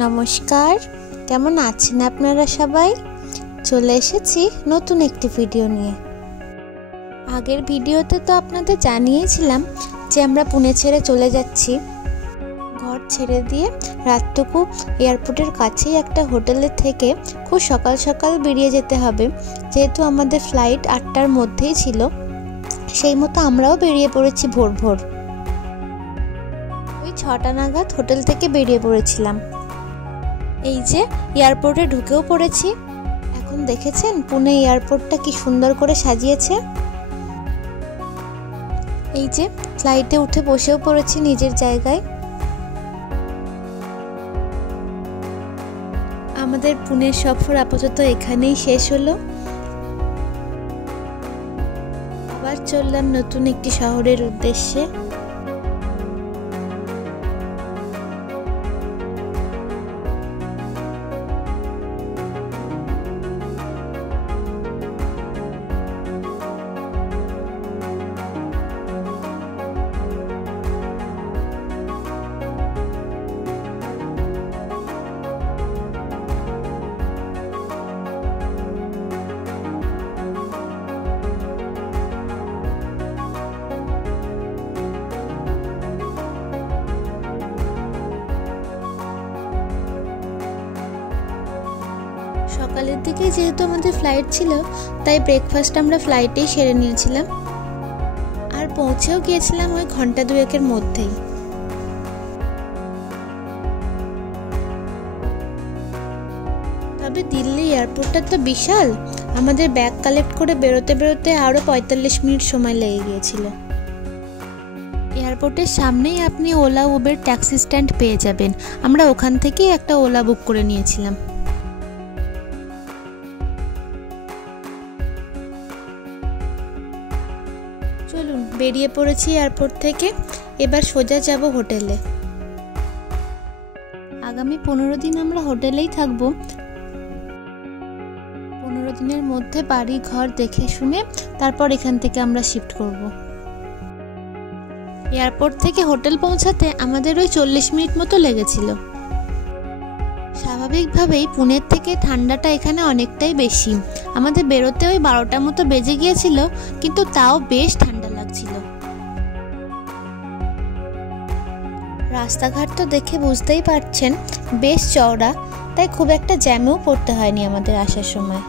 নমস্কার, কেমন আছেন আপনারা সবাই? চলে এসেছি নতুন একটি ভিডিও নিয়ে। আগের ভিডিওতে তো আপনাদের জানিয়েছিলাম যে আমরা পুনে ছেড়ে চলে যাচ্ছি। ঘর ছেড়ে দিয়ে রাতটুকু এয়ারপোর্টের কাছেই একটা হোটেলে থেকে খুব সকাল সকাল বেরিয়ে যেতে হবে, যেহেতু আমাদের ফ্লাইট 8টার মধ্যেই ছিল। সেই মতো আমরাও বেরিয়ে পড়েছি ভোর ভোর। ওই 6টা নাগাদ হোটেল থেকে বেরিয়ে পড়েছিলাম। এই যে এয়ারপোর্টে ঢুকেও পড়েছি। এখন দেখেছেন পুনে এয়ারপোর্টটা কি সুন্দর করে সাজিয়েছে। এই যে ফ্লাইটে উঠে বসেও পড়েছি নিজের জায়গায়। আমাদের পুনের সফর আপাতত এখানেই শেষ হলো। আবার চললাম নতুন একটি শহরের উদ্দেশ্যে। সকালের দিকে যেহেতু আমাদের ফ্লাইট ছিল, তাই ব্রেকফাস্ট আমরা ফ্লাইটেই সেরে নিয়েছিলাম আর পৌঁছেও গিয়েছিলাম ওই ঘন্টা দুয়েকের মধ্যেই। তবে দিল্লি এয়ারপোর্টটা তো বিশাল, আমাদের ব্যাগ কালেক্ট করে বেরোতে বেরোতে আরও 45 মিনিট সময় লেগে গিয়েছিল। এয়ারপোর্টের সামনেই আপনি ওলা উবের ট্যাক্সি স্ট্যান্ড পেয়ে যাবেন। আমরা ওখান থেকেই একটা ওলা বুক করে নিয়েছিলাম। চলুন, বেরিয়ে পড়েছি এয়ারপোর্ট থেকে। এবার সোজা যাব হোটেলে। আগামী 15 দিন আমরা হোটেলেই থাকবো। 15 দিনের মধ্যে বাড়ি ঘর দেখে শুনে তারপর এখান থেকে আমরা শিফট করব। এয়ারপোর্ট থেকে হোটেল পৌঁছাতে আমাদের ওই 40 মিনিট মতো লেগেছিল। স্বাভাবিকভাবেই পুনের থেকে ঠান্ডাটা এখানে অনেকটাই বেশি। আমাদের বেরোতে ওই 12টা মতো বেজে গিয়েছিল, কিন্তু তাও বেশ ঠান্ডা লাগছিল। রাস্তাঘাট তো দেখে বুঝতেই পারছেন বেশ চওড়া, তাই খুব একটা জ্যামেও পড়তে হয়নি আমাদের আসার সময়।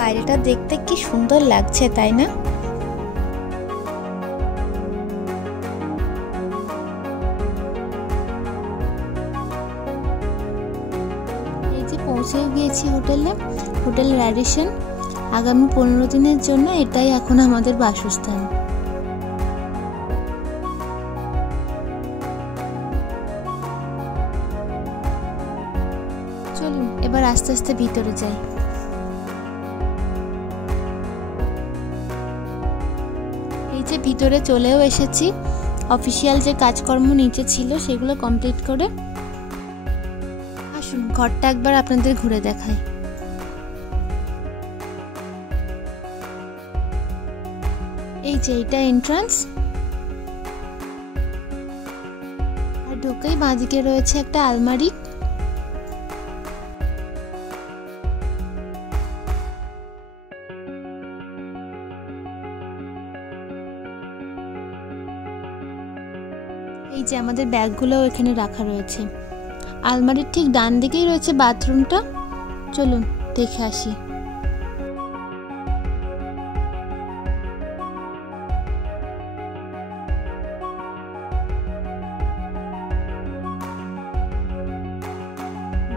বাইরেটা দেখতে কি সুন্দর লাগছে, তাই না? এই যে পৌঁছে গিয়েছি হোটেলে। Hotel Radisson. আগামী 15 দিনের জন্য এটাই এখন আমাদের বাসস্থান। চলুন এবার আস্তে আস্তে ভিতরে যাই। এই যে ভিতরে চলেও এসেছি। অফিসিয়াল যে কাজকর্ম নিচে ছিল সেগুলো কমপ্লিট করে আসুন ঘরটা একবার আপনাদের ঘুরে দেখাই। এই যে এটা এন্ট্রান্স, আর ঢুকেই বাঁদিকে রয়েছে একটা আলমারি। এই যে আমাদের ব্যাগগুলো এখানে রাখা রয়েছে। আলমারির ঠিক ডান দিকেই রয়েছে বাথরুমটা। চলুন দেখে আসি।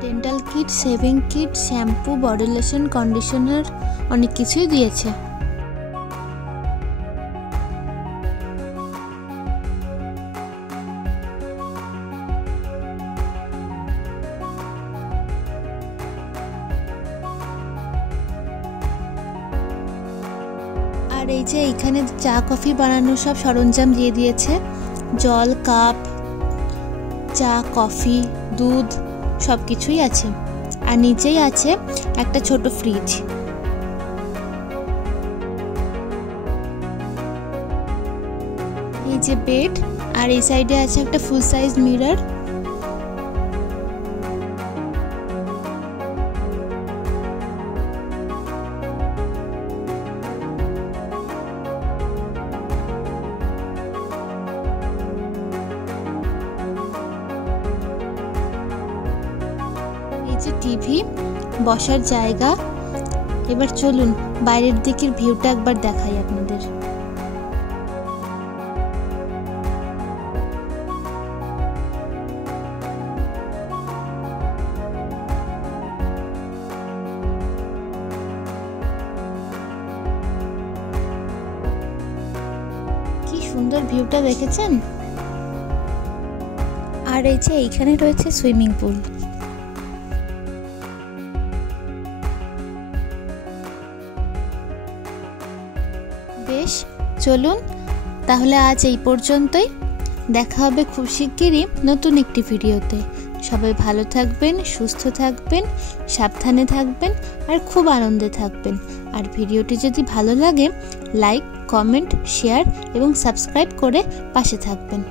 Dental kit shaving kit, shampoo, body lotion, conditioner অনেক কিছুই দিয়েছে। আর এই যে এখানে চা কফি বানানোর সব সরঞ্জাম দিয়ে দিয়েছে, জল, কাপ, চা, কফি, দুধ সব কিছুই আছে। আর নিচেই আছে একটা ছোট ফ্রিজ। এই যে বেড, আর এই সাইডে আছে একটা ফুল সাইজ মিরর। টিভি, বসার জায়গা। এবার চলুন বাইরের দিকের ভিউটা একবার দেখাই আপনাদের। কি সুন্দর ভিউটা দেখেছেন। আর এই যে এইখানে রয়েছে সুইমিং পুল। বেশ, চলুন তাহলে আজ এই পর্যন্তই। দেখা হবে খুব শিগগিরই নতুন একটি ভিডিওতে। সবাই ভালো থাকবেন, সুস্থ থাকবেন, সাবধানে থাকবেন আর খুব আনন্দে থাকবেন। আর ভিডিওটি যদি ভালো লাগে লাইক, কমেন্ট, শেয়ার এবং সাবস্ক্রাইব করে পাশে থাকবেন।